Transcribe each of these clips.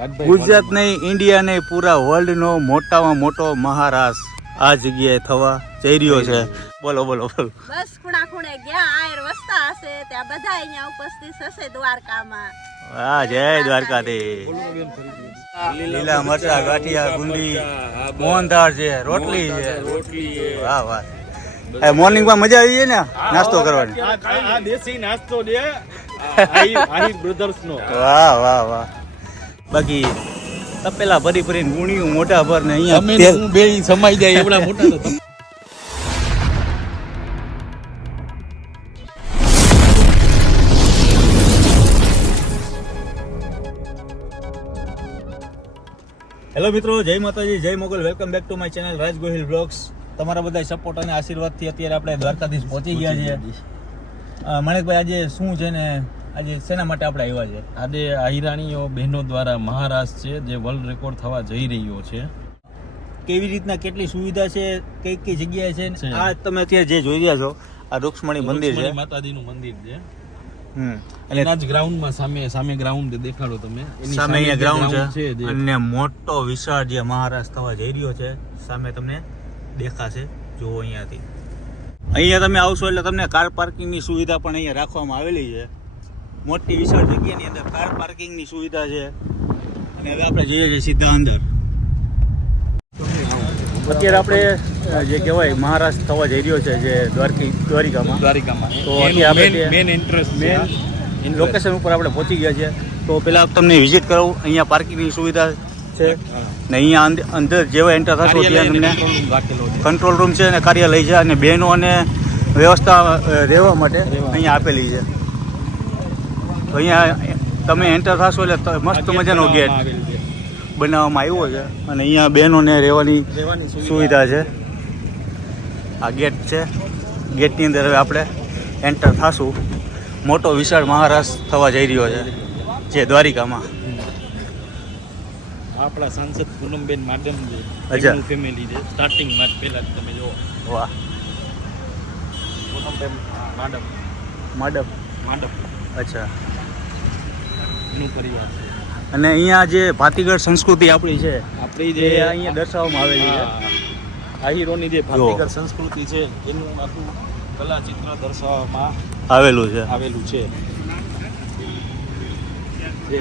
ગુજરાત નહીં, ઇન્ડિયા નહીં, પૂરા વર્લ્ડ નો મોટામાં મોટો મહારાસ આ જગ્યાએ થવા જઈ રહ્યો છે. બોલો બોલો બોલો. બસ ખૂણા ખૂણે ગયા આયર વસતા હશે ત્યાં બધા અહીંયા ઉપસ્થિત હશે દ્વારકામાં. હા, જય દ્વારકાધીશ. લીલા મરચા, ગાંઠિયા, ગુંદી, મોહનથાળ છે, રોટલી છે. વાહ વાહ. મોર્નિંગ માં મજા આવી જાય ને નાસ્તો કરવાની. આ દેશી નાસ્તો દે આહી બ્રધર્સ નો. વાહ વાહ વાહ. બાકી તપેલા ભરી ભરીને ગુણ્યું મોટા ભર ને અહીંયા હું બે સમાઈ જાય એવડા મોટા તો. હેલો મિત્રો, જય માતાજી, જય Mogal. Welcome back to my channel Raj Gohil blogs. તમારા બધા સપોર્ટ અને આશીર્વાદથી અત્યારે આપણે દ્વારકાધીશ પહોંચી ગયા છીએ. મણેકભાઈ, આજે શું છે ને આજે શેના માટે આપણે આવ્યા છે? આજે આહિરાણીઓ બહેનો દ્વારા મહારાસ છે જે વર્લ્ડ રેકોર્ડ થવા જઈ રહ્યો છે. કેવી રીતના કેટલી સુવિધા છે, કઈ કઈ જગ્યાએ છે, આ તમે અત્યારે જે જોઈ રહ્યા છો આ રૂક્ષ્મણી મંદિર છે, માતાજીનું મંદિર છે. અને એના જ ગ્રાઉન્ડમાં સામે ગ્રાઉન્ડ દેખાડો તમે. સામે અહીંયા ગ્રાઉન્ડ છે અને મોટો વિશાળ જે મહારાજ થવા જઈ રહ્યો છે સામે તમને દેખાશે. જુઓ અહીંયાથી. અહીંયા તમે આવશો એટલે તમને કાર પાર્કિંગની સુવિધા પણ અહીંયા રાખવામાં આવેલી છે. મોટી વિશાળ જગ્યાની અંદર કાર પાર્કિંગની સુવિધા છે. અને હવે આપણે જઈએ છીએ સીધા અંદર. અત્યારે આપણે જે કહેવાય મહારાજ થવા જઈ રહ્યો છે જે દ્વારિકામાં. તો અત્યારે મેન ઇન્ટરેસ્ટ મેન લોકેશન ઉપર આપણે પહોંચી ગયા છે. તો પહેલાં તમને વિઝિટ કરાવું. અહીંયા પાર્કિંગની સુવિધા છે ને અહીંયા અંદર જેવા એન્ટર થશો ત્યાં તમને કંટ્રોલ રૂમ છે અને કાર્યાલય છે અને બહેનો અને વ્યવસ્થા રહેવા માટે અહીંયા આપેલી છે. તો અહીંયા તમે એન્ટર થશો એટલે મસ્ત મજાનો ગેટ બનાવવામાં આવ્યો છે અને અહીંયા બહેનોને રહેવાની સુવિધા છે. આ ગેટ છે. ગેટની અંદર હવે આપણે એન્ટર થશું. મોટો વિશાળ મહારાજ થવા જઈ રહ્યો છે જે દ્વારિકામાં. આપણા સાંસદ પૂનમબેન માડમ છે, અચ્છા, ફેમિલી છે. સ્ટાર્ટિંગમાં પહેલા તમે જો. વાહ. પૂનમબેન માડમ. અચ્છા. એનું પરિવાર છે. અને અહીંયા જે ભાતીગળ સંસ્કૃતિ આપણી છે આપણી જે અહીંયા દર્શાવવામાં આવેલી છે. આહિરોની જે ભાતીગળ સંસ્કૃતિ છે એનું આખું કલા ચિત્ર દર્શાવવામાં આવેલું છે. જે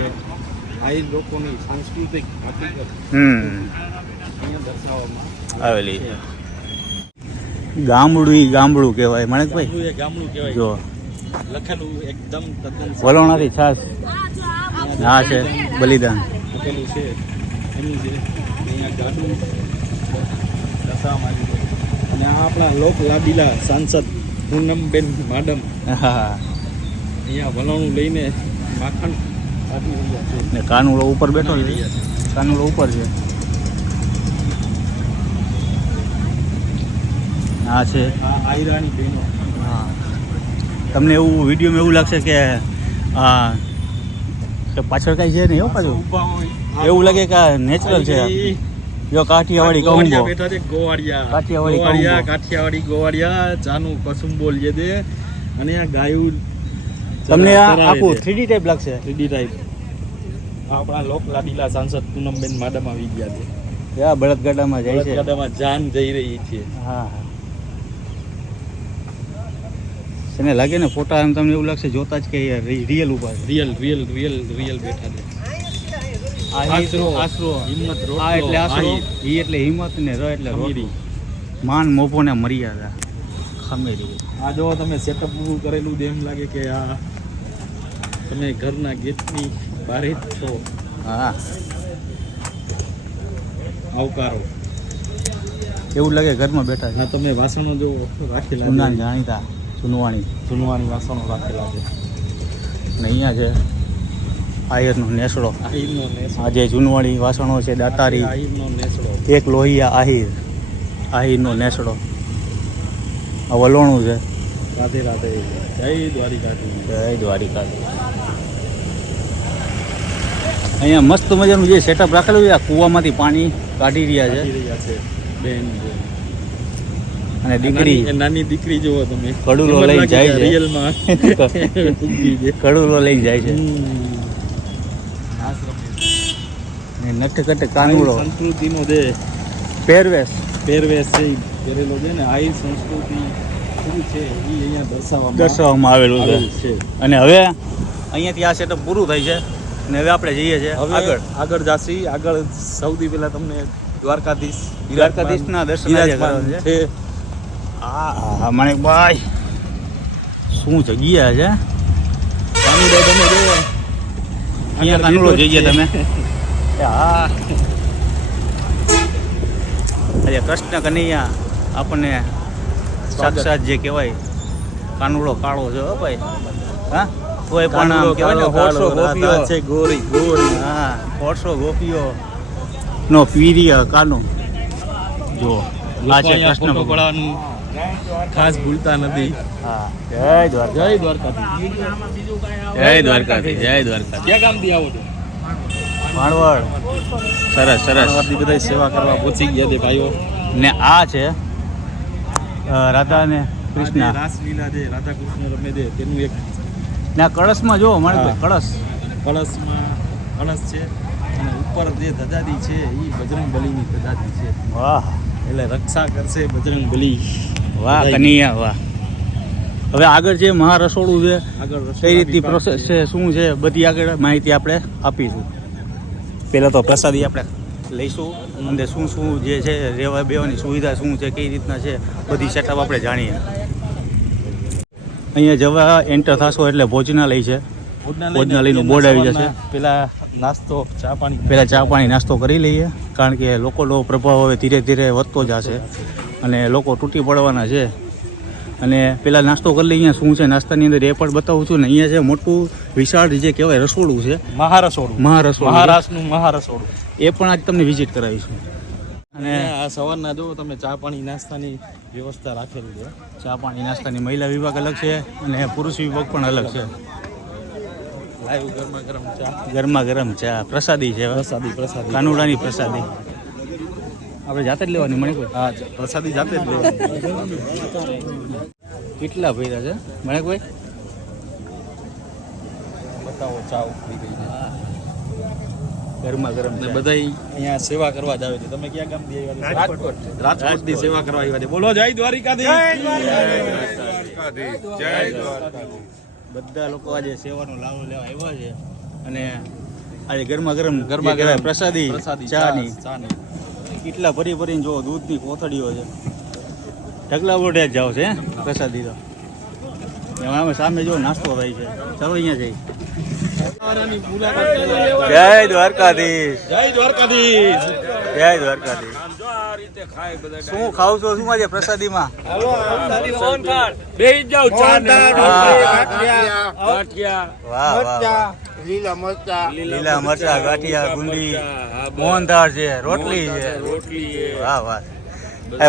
આહિર લોકોની સાંસ્કૃતિક ભાતીગળ અહીંયા દર્શાવવામાં આવેલી છે. ગામડું કહેવાય મણેકભાઈ. ગામડું કહેવાય. જો લખેલું એકદમ તદ્દન વલોણાથી છાસ. હા છે બલિદાન મૂકેલું છે એનું છે. અહીંયા ગાડું દર્શાવવામાં આવ્યું છે. અને આ આપણા લોક લાડીલા સાંસદ પૂનમબેન માડમ અહીંયા વલણું લઈને માખણ આપી રહ્યા છે. ને કાનુડો ઉપર બેઠો છે. કાનુડો ઉપર છે. હા છે. આ આયરાની બહેનો. હા, તમને એવું વિડીયોમાં એવું લાગશે કે પાછળ કઈ છે નહીં. એવું પાછું ઊભા હોય એવું લાગે કે નેચરલ છે. જો કાઠિયાવાડી કહુંબો. બેઠા છે. કાઠિયાવાડી ગોવાળિયા ચાનું કસુંબોલ જે દે. અને આ ગાયું તમને આ આખું 3D ટાઈપ લાગશે. 3D type. આપણા લોક લાડીલા સાંસદ પૂનમબેન માડમ આવી ગયા છે. આ બળદગાડામાં જાય છે. બળદગાડામાં જાન જઈ રહી છે. હા. એને લાગે ને ફોટા એમ તમને એવું લાગશે જોતા જ કે રિયલ ઉભા છે. રિયલ બેઠા છે. આશરો હિંમત રોટલો. આ એટલે આશરો, ઈ એટલે હિંમત ને ર એટલે રોટલી. માન મોભો ને મર્યાદા ખમેરી. આ જો તમે સેટઅપ ઊભું કરેલું એમ લાગે કે આ તમે ઘરના ગેટની બહાર જ છો. હા, આવકારો. એવું લાગે ઘરમાં બેઠા છે. આ તમે વાસણો જો રાખેલા જૂના જાણીતા જૂનવાની વાસણો રાખેલા છે. ને અહીંયા છે આયરનો નેસડો. આહિરનો નેસડો. આ જે જૂનવાણી વાસણો છે દાતારી. આહિરનો નેસડો. એક લોહિયા આહિરનો નેસડો. આ વલોણું છે. રાધે રાધે. જય દ્વારિકાધીશ. જય દ્વારિકાધીશ. અહીંયા મસ્ત મજાનું જે સેટઅપ રાખેલું છે. આ કૂવામાંથી પાણી કાઢી રહ્યા છે બેન. અને દીકરી, નાની દીકરી જોવો તમે. કડુલો લઈને જાય છે. રિયલમાં કડુલો લઈને જાય છે. નટખટ કાનુડો સંસ્કૃતિનો જે પહેરવેશ પહેરવેશ છે ઈ પહેરેલો છે ને આહિર સંસ્કૃતિ શું છે એ અહીંયા દર્શાવવામાં આવેલું આવેલ છે છે. અને હવે અહીંયાથી આ સેટઅપ પૂરું થાય છે અને હવે આપણે જઈએ છીએ હવે આગળ જાસી આગળ સૌથી પહેલા તમને દ્વારકાધીશના દર્શન બિરાજમાન છે. હા માણેકભાઈ શું જગ્યા છે કાનુડો તમે જો અહીંયા કાનુડો જઈએ તમે હા અરે કૃષ્ણ કનૈયા આપણને સાક્ષાત જે કહેવાય કાનુડો કાળો છે હો ભાઈ હા કોઈ પણ આમ કહેવાય ને હોઠસો ગોપીઓ છે ગોરી ગોરી હા હોઠસો ગોપીઓ નો પીરિય કાનો જો આ છે કૃષ્ણ ભગવાન ખાસ ભૂલતા નથી. હા જય દ્વારકા જય દ્વારકાધીશ. જય દ્વારકાધીશ જય દ્વારકા ક્યાં ગામથી આવો છો? માણવડ સરસ સરસ આટલી બધા સેવા કરવા પહોંચી ગયા છે ભાઈઓ. ને આ છે રાધા ને કૃષ્ણ આ જે રાસલીલા છે રાધા કૃષ્ણ રમે છે તેનું એક ને આ કળશમાં જો માણેકભાઈ હા. કળશ કળશમાં કળશ છે અને ઉપર જે ધજાદી છે એ બજરંગ બલીની ધજાદી છે વાહ એટલે રક્ષા કરશે બજરંગ બલી. વાહ બધાય. કનૈયા વાહ હવે આગળ જે મહારસોડું છે આગળ કઈ રીતની પ્રોસેસ છે શું છે બધી આગળ માહિતી આપણે આપીશું પહેલાં તો પ્રસાદી આપણે લઈશું અને શું શું જે છે રહેવા બેવાની સુવિધા શું છે કઈ રીતના છે બધી સેટઅપ આપણે જાણીએ અહીંયા જવા એન્ટર થશો એટલે ભોજનાલય છે ભોજનાલયનું બોર્ડ આવી જશે. પેલા નાસ્તો ચા પાણી પહેલાં ચા પાણી નાસ્તો કરી લઈએ કારણ કે લોકોનો પ્રભાવ હવે ધીરે ધીરે વધતો જશે અને લોકો તૂટી પડવાના છે અને પહેલાં નાસ્તો કરી લઈએ. અહીંયા શું છે નાસ્તાની અંદર એ પણ બતાવું છું ને અહીંયા છે મોટું વિશાળ જે કહેવાય રસોડું છે મહારસોડું મહારસોડું મહારાષ્ટ્રનું મહારસોડું. એ પણ આજ તમને વિઝિટ કરાવીશું. અને અને આ સવારના જો તમે ચા પાણી નાસ્તાની વ્યવસ્થા રાખેલી છે. ચા પાણી નાસ્તાની મહિલા વિભાગ અલગ છે અને પુરુષ વિભાગ પણ અલગ છે. લાઈવ ગરમા ગરમ ચા ગરમા ગરમ ચા પ્રસાદી છે પ્રસાદી પ્રસાદી કાનુડાની પ્રસાદી આપણે જાતે જ લેવાની મણિકભાઈ હા પ્રસાદી જાતે જ લેવાની. કેટલા ભર્યા છે મણિકભાઈ બતાવો ચા ઉકળી ગઈ છે. ગરમા ગરમ અને ચા. બધાય અહીંયા સેવા કરવા જ આવે છે. તમે ક્યાં ગામથી આવ્યા છો? રાજકોટથી સેવા કરવા આવ્યા છે. બોલો જય દ્વારિકાધીશ. બધા લોકો આજે સેવાનો લાવો લેવા આવ્યા છે અને આજે ગરમા ગરમ ગરમા ગરમ પ્રસાદી ચાની ચાની કેટલા ભરી ભરીને જો દૂધની કોથળીઓ છે ઢગલા બોટે જ જાવ છે હે? પ્રસાદી તો એમાં અમે સામે જો નાસ્તો થાય છે ચાલો અહીંયા જઈ જય દ્વારકાધીશ જય દ્વારકાધીશ. જય દ્વારકાધીશ શું ખાવ છો શું આજે પ્રસાદીમાં વાહ વાહ લીલા મરચા ગાંઠિયા ગુંદી મોહનથાળ છે રોટલી છે વાહ વાહ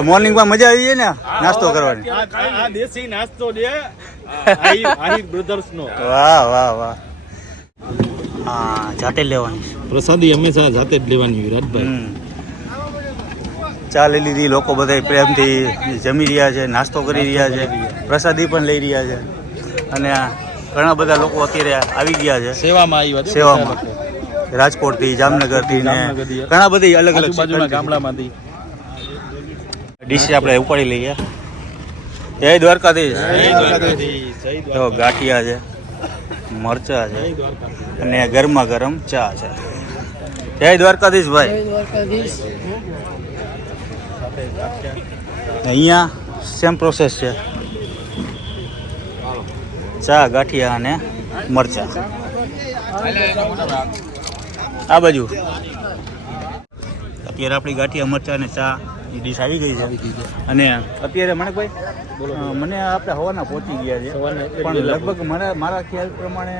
મોર્નિંગમાં મજા આવી જાય ને નાસ્તો કરવાની આ દેશી નાસ્તો છે આહિર બ્રધર્સ નો. વાહ વાહ વાહ હા જાતે લેવાની પ્રસાદી હંમેશા જાતે જ લેવાની વિરાટભાઈ. ચા લઈ લીધી લોકો બધા પ્રેમથી જમી રહ્યા છે નાસ્તો કરી રહ્યા છે પ્રસાદી પણ લઈ રહ્યા છે અને ઘણા બધા લોકો અત્યારે આવી ગયા છે સેવામાં આવ્યા છે સેવામાં. બધા લોકો. રાજકોટથી જામનગરથી ને જામનગરથી. ઘણા બધી અલગ અલગ આજુબાજુના ગામડામાંથી. ડીશ આપણે ઉપાડી લઈએ. જય દ્વારકાધીશ જય દ્વારકાધીશ. જય તો ગાંઠિયા છે મરચા છે દ્વારકાધીશ. અને ગરમા ગરમ ચા છે. જય દ્વારકાધીશ ભાઈ. અહીંયા સેમ પ્રોસેસ છે ચા ગાંઠિયા અને મરચા આ બાજુ અત્યારે આપણી ગાંઠિયા મરચા અને ચા ની ડીશ આવી ગઈ છે અને અત્યારે મણિકભાઈ મને આપણે હવાના પહોંચી ગયા છે પણ લગભગ મારા ખ્યાલ પ્રમાણે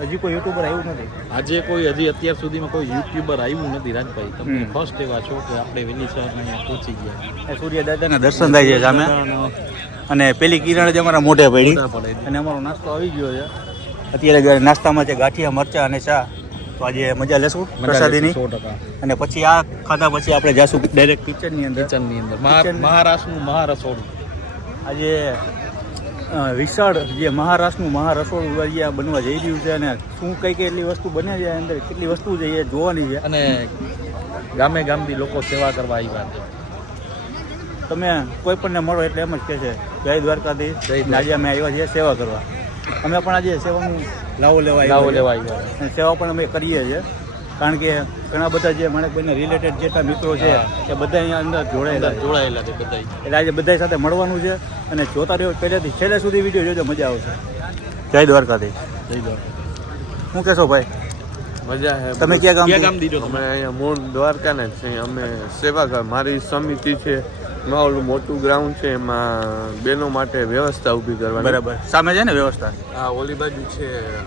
હજી કોઈ યુટ્યુબર આવ્યું નથી. આજે કોઈ હજી અત્યાર સુધીમાં કોઈ યુટ્યુબર આવ્યું નથી રાજભાઈ. તમે ફર્સ્ટ એવા છો કે આપણે વહેલી સવારે અહીંયા પહોંચી ગયા. સૂર્ય દાદાના દર્શન થાય છે સામે અને પેલી કિરણ જ અમારા મોઢે પડી અને અમારો નાસ્તો આવી ગયો છે. અત્યારે નાસ્તામાં છે ગાંઠિયા મરચા અને ચા. તો આજે મજા લેશું પ્રસાદીની 100%. અને પછી આ ખાધા પછી આપણે જાશું ડાયરેક્ટ કિચનની અંદર. કિચનની અંદર મહારાષ્ટ્રનું મહારસોડું. આજે વિશાળ જે મહારાષ્ટ્રનું મહારસોડું અહીંયા બનવા જઈ રહ્યું છે અને શું કઈ કઈ એટલી વસ્તુ બને છે અંદર કેટલી વસ્તુ છે એ જોવાની છે અને ગામે ગામથી લોકો સેવા કરવા આવ્યા છે. તમે કોઈ પણને મળો એટલે એમ જ કહે છે જય દ્વારકાધીશ, આજે અમે આવ્યા છીએ સેવા કરવા. અમે પણ આજે સેવાનું લાવો લેવા આવ્યા અને સેવા પણ અમે કરીએ છીએ, કારણ કે ઘણા બધા જે માણેકભાઈના રિલેટેડ જેટલા મિત્રો છે એ બધા અહીંયા અંદર જોડાયેલા છે બધા. એટલે આજે બધા સાથે મળવાનું છે અને જોતા રહ્યો પહેલેથી છેલ્લે સુધી વિડીયો જોજો, મજા આવશે. જય દ્વારકાધીશ. જય દ્વારકા. શું કહેશો ભાઈ? મજા હે. તમે ક્યાં ગામ દીધો? અમે અહીંયા મૂળ દ્વારકા ને છે. અમે સેવા કર મારી સમિતિ છે, એમાં ઓલું મોટું ગ્રાઉન્ડ છે, એમાં બહેનો માટે વ્યવસ્થા ઊભી કરવાની. બરાબર, સામે છે ને વ્યવસ્થા? આ ઓલી બાજુ છે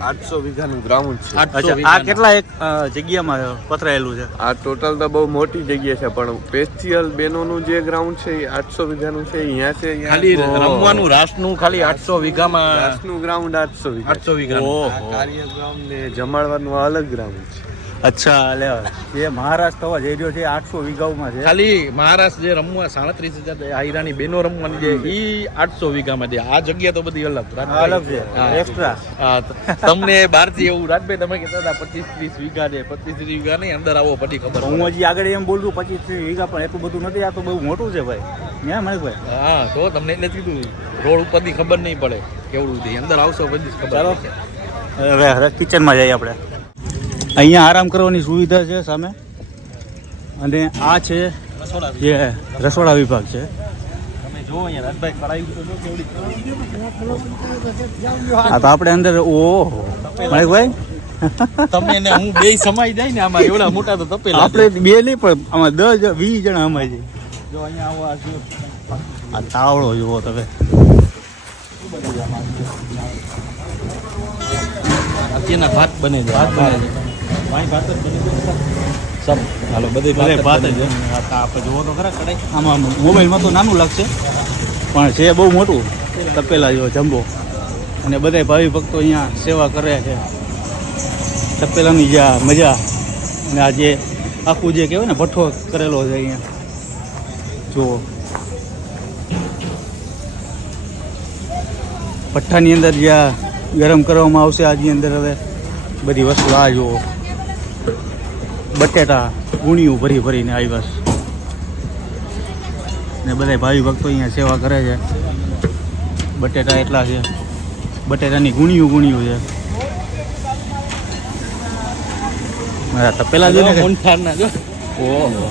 800 વીઘાનું ગ્રાઉન્ડ છે. અચ્છા, આ કેટલા એક જગ્યામાં પથરાયેલું છે? આ ટોટલ તો બહુ મોટી જગ્યા છે, પણ સ્પેશિયલ બહેનોનું જે ગ્રાઉન્ડ છે એ 800 વીઘાનું છે. અહીંયા છે ખાલી રમવાનું રાસનું ખાલી 800 વીઘામાં. રાસનું ગ્રાઉન્ડ 800 વીઘા. 800 વીઘાનું. આ કાર્ય ગ્રાઉન્ડ ને જમાડવાનું અલગ ગ્રાઉન્ડ છે. અચ્છા, એટલે જે મહારાષ્ટ્ર થવા જઈ રહ્યો છે 800 વીઘાઓમાં છે. ખાલી મહારાષ્ટ્ર જે રમવા 37,000 આયરાની બેનો રમવાની છે ઈ 800 વીઘામાં છે. આ જગ્યા તો બધી અલગ અલગ છે, એક્સ્ટ્રા. હા, તમને બહારથી એવું રાજભાઈ તમે કહેતા હતા 25-30 વીઘા છે. 25-30 વીઘા નહીં, અંદર આવો પછી ખબર. હું હજી આગળ એમ બોલું 25-30 વીઘા, પણ એટલું બધું નથી. આ તો બહુ મોટું છે ભાઈ. ક્યાં મણિકભાઈ? હા, તો તમને એટલે જ કીધું રોડ ઉપરથી ખબર નહીં પડે કેવડું છે. અંદર આવશો પછી જ ખબર ચાલો પડશે. હવે કિચનમાં જઈએ આપણે. અહીંયા આરામ કરવાની સુવિધા છે સામે, અને આ છે જે રસોડા વિભાગ છે. તમે જો અહીંયા રાજભાઈ કરાયું તો જો કેવડી. આ તો આપણે અંદર ઓહો મણિકભાઈ, તમે ને હું બે સમાઈ જાય ને આમાં. એવડા મોટા તો તપેલા આપણે બે નહીં પણ આમાં 10-20 જણા અમાય છે. જો અહીંયા આવો. આ તાવડો જુઓ તમે. અત્યારના ભાત બને છે. ભાત જ બને સબ. હાલો બધે ભાત જ. આપણે જુઓ તો ખરા કડાઈ. આમાં મોબાઈલમાં તો નાનું લાગશે, પણ છે બહુ મોટું તપેલા જેવો જમ્બો. અને બધા ભાવિ ભક્તો અહીંયા સેવા કરે છે. તપેલાની જે આ મજા, અને આ જે આખું જે કહેવાય ને ભઠ્ઠો કરેલો છે અહીંયા જુઓ. ભઠ્ઠાની અંદર જે આ ગરમ કરવામાં આવશે આજની અંદર હવે બધી વસ્તુ. આ જુઓ બટેટા ગુણીયું ભરી ભરીને આવ્યા છે, ને બધા ભાવિ ભક્તો અહીંયા સેવા કરે છે. બટેટા એટલા છે, બટેટાની ગુણીયું છે. તપેલા જોઈને મોહનથાળના જો. ઓહો,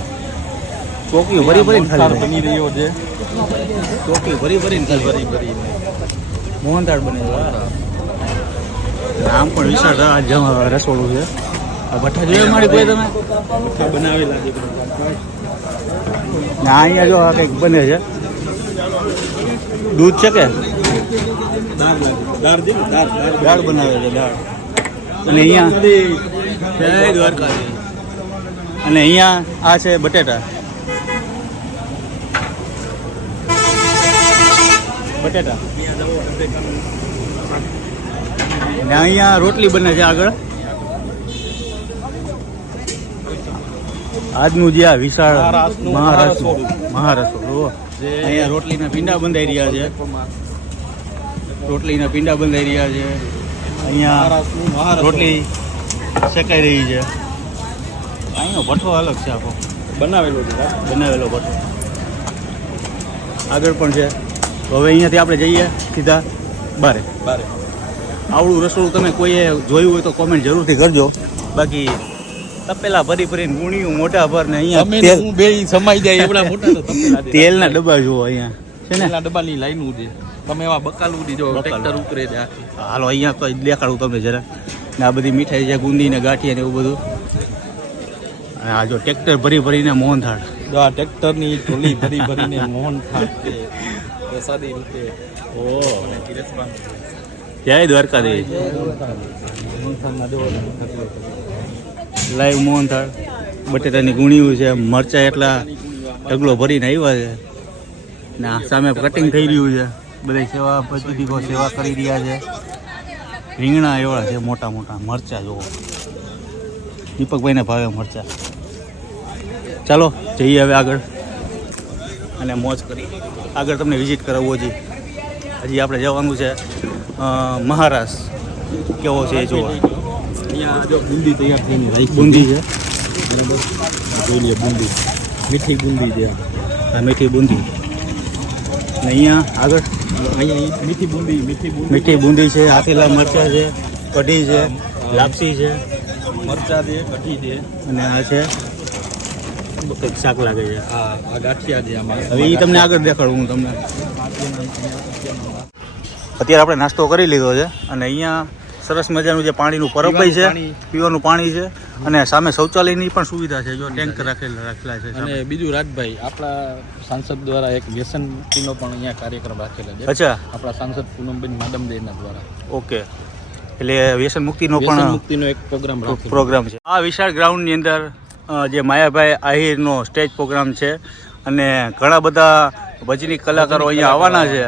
ચોકીઓ ભરી ભરીને મોહનથાળ ખાલી બની રહ્યો છે. ચોકીઓ ભરી ભરીને ખાલી ભરી. મોહનથાળ બને છે. આમ પણ વિશાળ રસોડું છે. આ ભઠ્ઠા જોયા મારી કોઈ તમે? બનાવેલા છે. ને અહીંયા જો આ કંઈક બને છે. દૂધ છે કે દાળ બનાવે છે, દાળ. અને અહીંયા જય દ્વારકાધીશ. અને અહીંયા આ છે બટેટા. ને અહીંયા રોટલી બને છે આગળ. આજનું જે આ વિશાળ મહારાષ્ટ્ર અહીંયા રોટલીના પીંડા બંધાઈ રહ્યા છે. અહીંયા રોટલી શેકાઈ રહી છે. અહીંનો ભઠ્ઠો અલગ છે આખો બનાવેલો ભઠ્ઠો આગળ પણ છે. તો હવે અહીંયાથી આપણે જઈએ સીધા બારે. આવડું રસોડું તમે કોઈએ જોયું હોય તો કોમેન્ટ જરૂરથી કરજો. બાકી તપેલા ભરી ભરીને ગુણ્યું મોટા પર ને અહીંયા હું બે સમાઈ જાય એવડા મોટા તો તપેલા. તેલના ડબ્બા જુઓ અહીંયા છે ને. તેલના ડબ્બાની લાઈન છે. તમે એવા બકાલું દીજો ટ્રેક્ટર ઉતરે છે. હાલો અહીંયા તો દેખાડું તમે જરા. ને આ બધી મીઠાઈ છે, ગુંદી ને ગાંઠિયા ને એવું બધું. અને આ જો ટ્રેક્ટર ભરી ભરીને મોહનથાળ. આ ટ્રેક્ટરની ટોલી ભરી ભરીને મોહનથાળ છે પ્રસાદી રૂપે. જય દ્વારકાધીશ. લાઈવ મોહનથાળ, બટેટાની ગુણીયું છે, મરચાં એટલા ઢગલો ભરીને આવ્યા છે. ને આ સામે કટિંગ થઈ રહ્યું છે. બધા સેવા પ્રતિનિધિઓ સેવા કરી રહ્યા છે. રીંગણા એવડા છે મોટા મોટા. મરચાં જુઓ, દીપકભાઈને ભાવે મરચાં. ચાલો જઈએ હવે આગળ અને મોજ કરી. આગળ તમને વિઝિટ કરાવવું હજી આપણે જવાનું છે મહારાષ્ટ્ર. કેવો છે એ જુઓ. અહીંયા જો બુંદી તૈયાર થઈને રાખી. બુંદી છે. બરાબર જોઈ લે બુંદી મીઠી બુંદી છે આ મીઠી બુંદી ને અહીંયા આગળ અહીંયા મીઠી બુંદી મીઠી બુંદી છે, આથેલા મરચાં છે, કઢી છે, લાપસી છે મરચા છે કઢી છે અને આ છે કંઈક શાક લાગે છે. આ ગાંઠિયા છે આમાં હવે એ તમને આગળ દેખાડું હું તમને. અત્યારે આપણે નાસ્તો કરી લીધો છે અને અહીંયા સરસ મજાનું જે પાણીનું પરબઈ છે, પીવાનું પાણી છે અને સામે શૌચાલયની પણ સુવિધા છે. જો ટેન્ક રાખેલા છે અને બીજું રાજભાઈ આપણા સાંસદ દ્વારા એક વ્યસન મુક્તિનો પણ અહીંયા કાર્યક્રમ રાખેલો છે. અચ્છા, આપણા સાંસદ પૂનમબેન માડમ દેના દ્વારા ઓકે. એટલે વ્યસન મુક્તિનો વ્યસન પણ મુક્તિનો એક પ્રોગ્રામ છે. આ વિશાળ ગ્રાઉન્ડની અંદર જે માયાભાઈ આહિરનો સ્ટેજ પ્રોગ્રામ છે અને ઘણા બધા ભજની કલાકારો અહીંયા આવવાના છે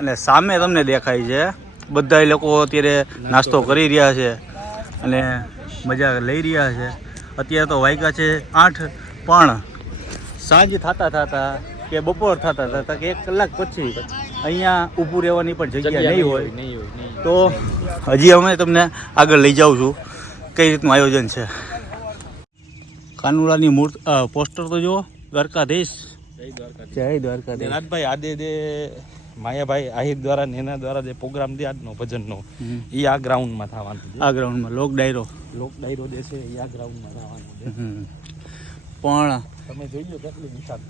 અને સામે તમને દેખાય છે બધા લોકો અત્યારે નાસ્તો કરી રહ્યા છે અને મજા લઈ રહ્યા છે. અત્યારે તો વાગ્યા છે 8 પણ સાંજ થતા કે બપોર થતા કે 1 કલાક પછી અહીંયા ઊભું રહેવાની પણ જગ્યા નહીં હોય. તો હજી અમે તમને આગળ લઈ જાઉં છું કઈ રીતનું આયોજન છે. કાનુડાની પોસ્ટર તો જુઓ, દ્વારકાધીશ, જય દ્વારકાધીશ. રાજભાઈ આદે જે માયાભાઈ આહિર દ્વારા નેના દ્વારા જે પ્રોગ્રામ છે આજનો ભજનનો એ આ ગ્રાઉન્ડમાં થવાનું છે. આ ગ્રાઉન્ડમાં લોક ડાયરો જે છે એ આ ગ્રાઉન્ડમાં થવાનું છે. પણ તમે જોઈ લો કેટલી વિશાળ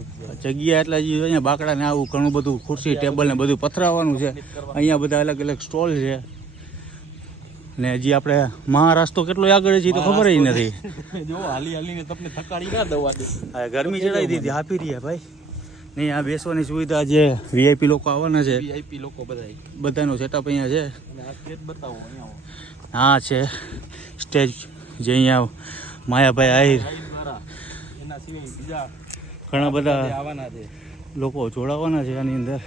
જગ્યા એટલે હજી અહીંયા બાકડા ને આવું ઘણું બધું ખુરશી ટેબલ ને બધું પથરાવાનું છે. અહીંયા બધા અલગ અલગ સ્ટોલ છે ને હજી આપણે મહારાષ્ટ્ર કેટલો આગળ છે તો ખબર જ નથી. જો હાલીને તમને થકાડી ના દવા દે. ગરમી ચડાવી દીધી, આપી રહ્યા ભાઈ. નહીં આ બેસવાની સુવિધા જે વીઆઈપી લોકો આવવાના છે, વીઆઈપી લોકો બધાનો સેટઅપ અહીંયા છે. અને આ સ્ટેજ બતાવો અહીંયા હા છે સ્ટેજ જે અહીંયા માયાભાઈ આહિર એના સિવાય બીજા ઘણા બધા આવવાના છે લોકો જોડાવાના છે આની અંદર.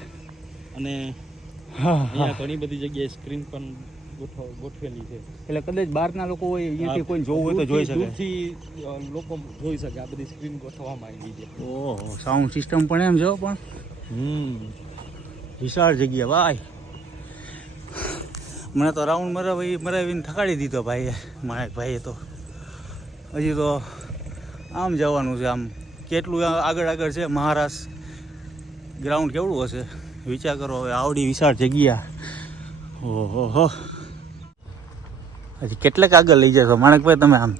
અને હા અહીંયા ઘણી બધી જગ્યાએ સ્ક્રીન પણ ગોઠવેલી છે. એટલે કદાચ બહારના લોકો હોય અહીંયાથી કોઈ જોવું હોય તો જોઈ શકે. દૂરથી લોકો જોઈ શકે. આ બધી સ્ક્રીન ગોઠવવામાં આવી છે. ઓહો, સાઉન્ડ સિસ્ટમ પણ એમ છે પણ વિશાળ જગ્યા ભાઈ. મને તો રાઉન્ડ મરાવીને થકાડી દીધો ભાઈએ, ભાઈએ તો. હજી તો આમ જવાનું છે. આમ કેટલું આગળ છે. મહારાષ્ટ્ર ગ્રાઉન્ડ કેવડું હશે વિચાર કરો હવે. આવડી વિશાળ જગ્યા. ઓહો, હજી કેટલાક આગળ લઈ જશો માણેકભાઈ તમે? આમ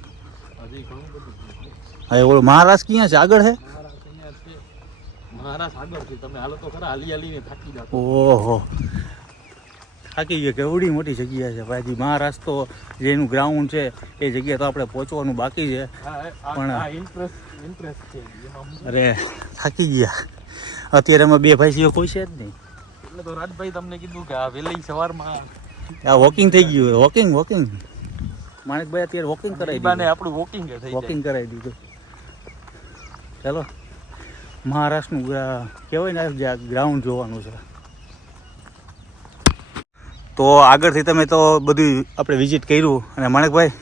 હવે ઓલો મહારાષ્ટ્ર ક્યાં છે? આગળ છે મહારાષ્ટ્ર આગળથી તમે હાલો તો ખરા, હાલીને થાકી જાવ. ઓહો, થાકી ગયો. કેવડી મોટી જગ્યા છે ભાઈ. મહારાષ્ટ્ર તો જેનું ગ્રાઉન્ડ છે એ જગ્યા તો આપણે પહોંચવાનું બાકી છે. પણ ઇન્ટરેસ્ટ છે. અરે થાકી ગયા. અત્યારે અમે બે ભાઈ છીએ, કોઈ છે જ નહીં. એટલે તો રાજભાઈ તમને કીધું કે આ વહેલી સવારમાં આ વોકિંગ થઈ ગયું. વોકિંગ માણેકભાઈ અત્યારે વોકિંગ કરાવી દીધું. આપણું વોકિંગ વોકિંગ કરાવી દીધું. ચાલો, મહારાષ્ટ્રનું કહેવાય ને જે ગ્રાઉન્ડ જોવાનું છે. તો આગળથી તમે તો બધું આપણે વિઝિટ કર્યું અને માણેકભાઈ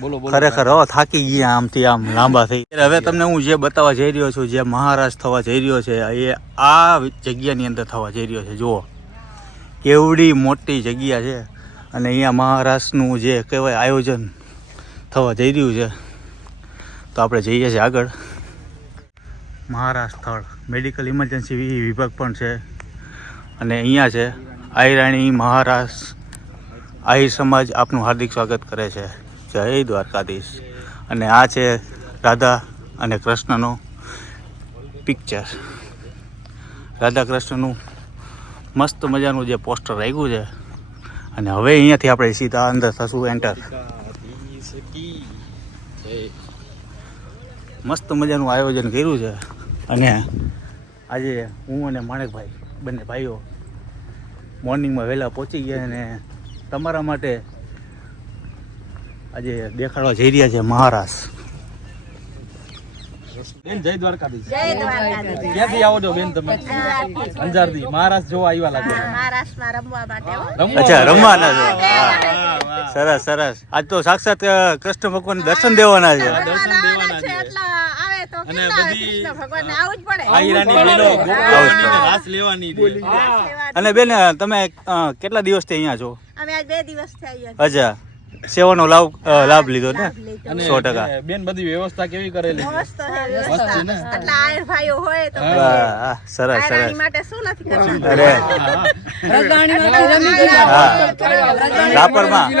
બોલો ખરેખર થાકી ગયા આમથી આમ લાંબા થઈ. હવે તમને હું જે બતાવવા જઈ રહ્યો છું, જે મહારાષ્ટ્ર થવા જઈ રહ્યો છે એ આ જગ્યાની અંદર થવા જઈ રહ્યો છે. જુઓ કેવડી મોટી જગ્યા છે અને અહીંયા મહારાષ્ટ્રનું જે કહેવાય આયોજન થવા જઈ રહ્યું છે. તો આપણે જઈએ છીએ આગળ. મહારાષ્ટ્ર સ્થળ મેડિકલ ઇમરજન્સી વિભાગ પણ છે અને અહીંયા છે આહિરાણી મહારાષ્ટ્ર આહિર સમાજ આપનું હાર્દિક સ્વાગત કરે છે. જય દ્વારકાધીશ. અને આ છે રાધા અને કૃષ્ણનો પિક્ચર. રાધા કૃષ્ણનું મસ્ત મજાનું જે પોસ્ટર રાખ્યું છે. અને હવે અહીંયાથી આપણે સીધા અંદર થશું એન્ટર. મસ્ત મજાનું આયોજન કર્યું છે. અને આજે હું અને માણેકભાઈ બંને ભાઈઓ મોર્નિંગમાં વહેલા પહોંચી ગયા અને તમારા માટે આજે દેખાડવા જઈ રહ્યા છે મહારાષ્ટ્ર. બેન જય દ્વારકાધીશ. જય દ્વારકાધીશ. ક્યાંથી આવો છો બેન તમે? અંજારથી. મહારાષ્ટ્ર જોવા આવ્યા લાગે. મહારાષ્ટ્રમાં રમવા માટે હો. અચ્છા, રમવાના છે. સરસ સરસ. આજ તો સાક્ષાત કૃષ્ણ ભગવાન દર્શન દેવાના છે. રમવાના છે એટલે આવે તો અને કેટલા આવે? બધી કૃષ્ણ ભગવાનને આવું જ પડે. આહિરાની બહેનો ગોપીઓની રાસ લેવાની છે. રાસ લેવાની. અને બેન તમે કેટલા દિવસથી અહીંયા છો? અમે આજ 2 દિવસ થયા. અચ્છા, સેવાનો લાભ લીધો ને લાભ લીધો. અને 100%. બેન બધી વ્યવસ્થા કેવી કરેલી છે? મસ્ત છે વ્યવસ્થા. છે ને? એટલે આયર ભાઈઓ હોય તો હા, પછી હા, સરસ આયરાણી સરસ માટે શું નથી કરવાનું? અરે હા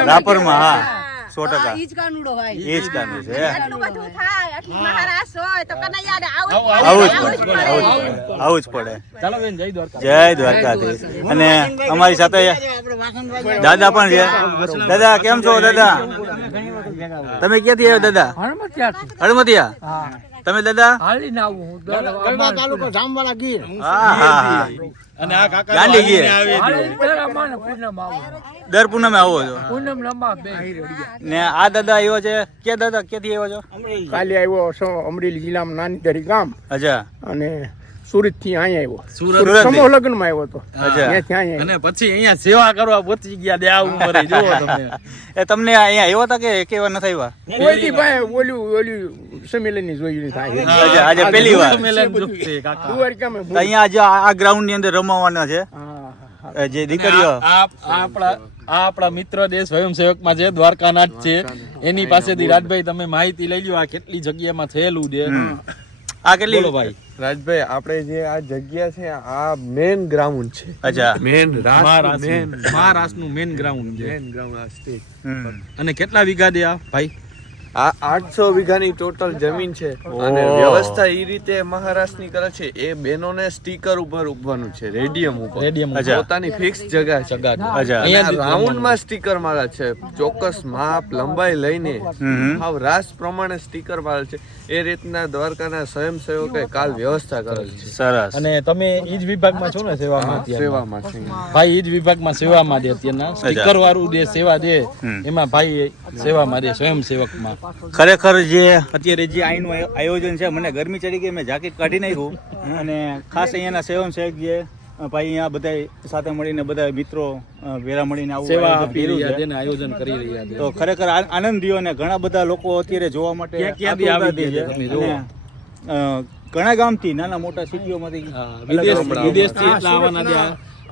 રાપરમાં હા 100%. એ જ કાનૂન છે આટલું બધું થાય, આટલી મહારાષ્ટ્ર હોય તો કનૈયાને આવું જ પડે આવું જ પડે. ચાલો બેન, જય દ્વારકા. જય દ્વારકાધીશ. અને અમારી સાથે દાદા પણ છે. દાદા કેમ છો દાદા? તમે ક્યાંથી આવ્યા દાદા? હળમતિયા. તમે દાદા? હા હા અને આ કાકા ગાંડી ગીર. આવે દર પૂનમે આવો છો ને આ દાદા આવ્યો છે કે દાદા ક્યાંથી આવ્યો છો? કાલે આવ્યો છો અમરેલી જિલ્લામાં નાની દરી ગામ અચ્છા અને સુરત થી અહીંયા સુરત આવ્યો સમૂહ લગ્ન માં આવ્યો હતો અચ્છા. ત્યાંથી અહીંયા અને પછી અહીંયા સેવા કરવા પહોંચી ગયા દે આ ઉંમરે જોવો તમે. એ તમને અહીંયા આવ્યો હતા કે એક વાર નથી આવ્યા? આવ્યો. કોઈ દી ભાઈ ઓલું સંમેલન ની જોયું નહીં થાય અચ્છા, આજે પહેલી વાર. સંમેલન જોશે કાકા. દ્વારકામાં તો અહીંયા આજે આ ગ્રાઉન્ડ ની અંદર રમવાના છે જે દીકરીઓ. આ આપણા મિત્ર દેશ સ્વયંસેવકમાં છે, દ્વારકાનાથ છે, એની પાસેથી રાજભાઈ તમે માહિતી લઈ લ્યો આ કેટલી જગ્યામાં થયેલું છે. આ કેટલી બોલો ભાઈ. રાજભાઈ આપણે જે આ જગ્યા છે આ મેન ગ્રાઉન્ડ છે. અચ્છા મેન મહારાષ્ટ્રનું મેન ગ્રાઉન્ડ છે. મેન ગ્રાઉન્ડ આ સ્ટેજ. અને કેટલા વીઘા દે આ ભાઈ? આ 800 વીઘાની ટોટલ જમીન છે અને વ્યવસ્થા એ રીતે મહારાષ્ટ્રની કરે છે એ બેનોને સ્ટીકર ઉપર ઉભવાનું છે, રેડિયમ ઉપર. રેડિયમ અચ્છા. પોતાની ફિક્સ જગ્યા છે. અચ્છા. રાઉન્ડમાં સ્ટીકર મારા છે, ચોક્કસ માપ લંબાઈ લઈને હાવ રાસ પ્રમાણે સ્ટીકર મારે છે. એ રીતના દ્વારકાના સ્વયંસેવકે કાલ વ્યવસ્થા કરેલી છે. સરસ. અને તમે ઈ જ વિભાગમાં છો ને સેવામાં? અત્યારે? સેવામાં છે. ભાઈ ઈ જ વિભાગમાં સેવામાં દે અત્યારના સ્ટીકર વાળું દે સેવા દે એમાં ભાઈ સેવામાં દે સ્વયંસેવકમાં. ખરેખર જે અત્યારે જે અહીંનું આયોજન છે મને ગરમી ચડી ગઈ, મેં જાકેટ કાઢી નાખ્યું અને ખાસ અહીંયાના સેવનસેવક જે ભાઈ અહીંયા બધા સાથે મળીને બધા મિત્રો ભેરા મળીને આવું સેવા આયોજન આપી કર્યું રહ્યા છે. છે ને આયોજન કરી રહ્યા છે. તો ખરેખર આનંદ થયો અને ઘણા બધા લોકો અત્યારે જોવા માટે ક્યાંથી આવી આતુરતાથી ગયા છે તમે જુઓ. અને, ઘણા ગામથી નાના મોટા સિટીઓમાંથી હા, વિદેશથી એટલા આવવાના છે.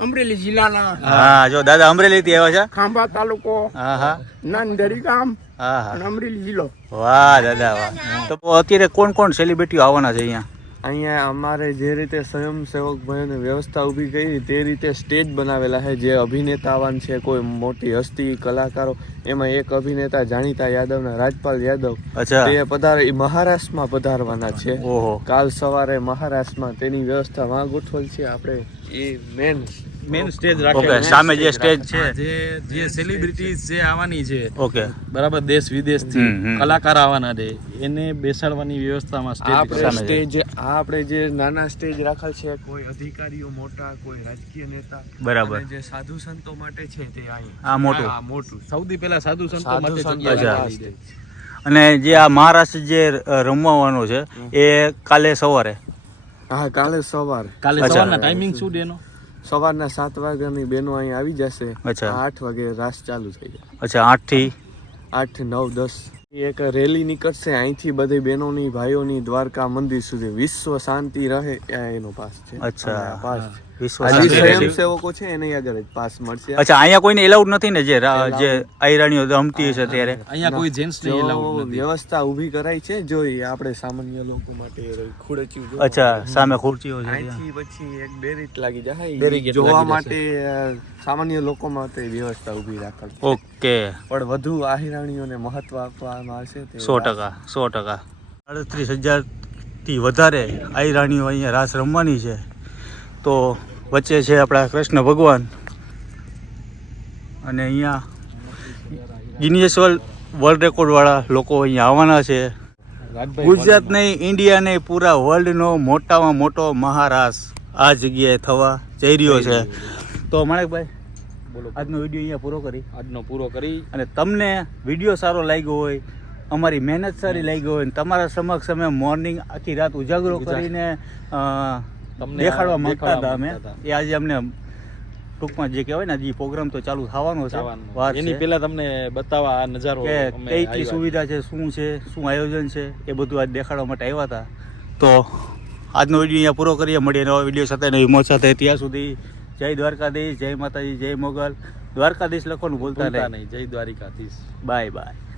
અમરેલી જિલ્લાના હા જો દાદા અમરેલી થી આવ્યા છે. ખાંભા તાલુકો હા હા નાની દરી ગામ હા હા અને અમરેલી જિલ્લો. વાહ દાદા વાહ. તો અત્યારે કોણ કોણ સેલિબ્રિટીઓ આવવાના છે અહીંયા? અહીંયા અમારે જે રીતે સ્વયંસેવક ભાઈઓને વ્યવસ્થા ઊભી કરી તે રીતે સ્ટેજ બનાવેલા છે. જે અભિનેતા આવવાના છે, કોઈ મોટી હસ્તી કલાકારો, એમાં એક અભિનેતા જાણીતા યાદવના રાજપાલ યાદવ અચ્છા. તે મહારાષ્ટ્રમાં પધારવાના છે. ઓહો. કાલ સવારે મહારાષ્ટ્રમાં તેની વ્યવસ્થા માં ગોઠવેલ છે. આપણે એ મેન સ્ટેજ ઓકે રાખેલું સામે જે સ્ટેજ છે. જે સેલિબ્રિટીઝ જે આવવાની છે ઓકે બરાબર દેશ વિદેશથી હમ. કલાકાર આવવાના છે એને બેસાડવાની વ્યવસ્થામાં સ્ટેજ સામે આપણે જે નાના સ્ટેજ રાખેલ છે, કોઈ અધિકારીઓ મોટા, કોઈ રાજકીય નેતા, બરાબર. અને જે સાધુ સંતો માટે છે તે અહીં. આ મોટું. આ મોટું સૌથી પહેલા સાધુ સંતો સાધુ માટે સંતો જગ્યા અચ્છા. રાખેલી છે. અને જે આ મહારાષ્ટ્ર જે રમવાનું છે એ કાલે સવારે હા કાલે સવારે કાલે અચ્છા. સવારના ટાઈમિંગ શું છે એનો? સવારના 7 વાગ્યાની બેનો અહીં આવી જશે. અચ્છા. 8 વાગે રાસ ચાલુ થઈ જાય. અચ્છા 8 થી 8, 9, 10 એક રેલી નીકળશે અહીંથી બધી બહેનોની ભાઈઓની દ્વારકા મંદિર સુધી. વિશ્વ શાંતિ રહે એનો પાસ છે. અચ્છા. અને આ પાસ છે. વિશ્વ આ જે શાંતિ રહે. સ્વયંસેવકો છે એની આગળ જ પાસ મળશે. અચ્છા અહીંયા કોઈને એલાઉડ નથી ને જે આયરાણીઓ રમતી છે ત્યારે? અહીંયા કોઈ જેન્ટ્સ ને જો એલાઉડ નથી. વ્યવસ્થા ઊભી કરાઈ છે, જો એ આપણે સામાન્ય લોકો માટે ખુડચ્યું જો. અચ્છા સામે ખુરચીઓ છે ત્યાં. અહીંથી પછી એક બેરીટ લાગી જાય. બેરીકેટ જોવા લાગી માટે સામાન્ય લોકો માટે વ્યવસ્થા ઊભી રાખેલ છે. ઓકે પણ વધુ આહિરાણીઓને મહત્વ આપવામાં આવશે તે 100%. 38,000 થી વધારે આયરાણીઓ અહીંયા રાસ રમવાની છે. તો વચ્ચે છે આપણા કૃષ્ણ ભગવાન અને અહીંયા ગિનિયસ વર્લ્ડ રેકોર્ડ વાળા લોકો અહીંયા આવવાના છે. રાજભાઈ ગુજરાત નહીં, ઇન્ડિયા નહીં, પૂરા વર્લ્ડનો મોટામાં મોટો મહારાસ આ જગ્યાએ થવા જઈ રહ્યો છે. તો માણેકભાઈ બોલો. આજનો વિડીયો અહીંયા પૂરો કરી આજનો પૂરો કરી અને તમને વિડીયો સારો લાગ્યો હોય, અમારી મહેનત સારી લાગી હોય અને તમારા સમક્ષ અમે મોર્નિંગ આખી રાત ઉજાગરો કરીને તમને દેખાડવા માંગતા હતા અમે. માંગતા હતા. એ આજે અમને ટૂંકમાં જે કહેવાય ને જે પ્રોગ્રામ તો ચાલુ થવાનો છે, વાત એની છે પહેલા તમને બતાવવા આ નજારો કે અમે કઈ કઈ આવ્યા. સુવિધા છે, શું છે, શું આયોજન છે, એ બધું આજ દેખાડવા માટે આવ્યા હતા. તો આજનો વિડીયો અહીંયા પૂરો કરીએ. મળીએ નવા વિડીયો સાથે, નવી મોજ સાથે. ત્યાં સુધી જય દ્વારકાધીશ, જય માતાજી, જય મોગલ. દ્વારકાધીશ લખવાનું ભૂલતા ભૂલતા નહીં. નહીં. જય દ્વારિકાધીશ. Bye bye.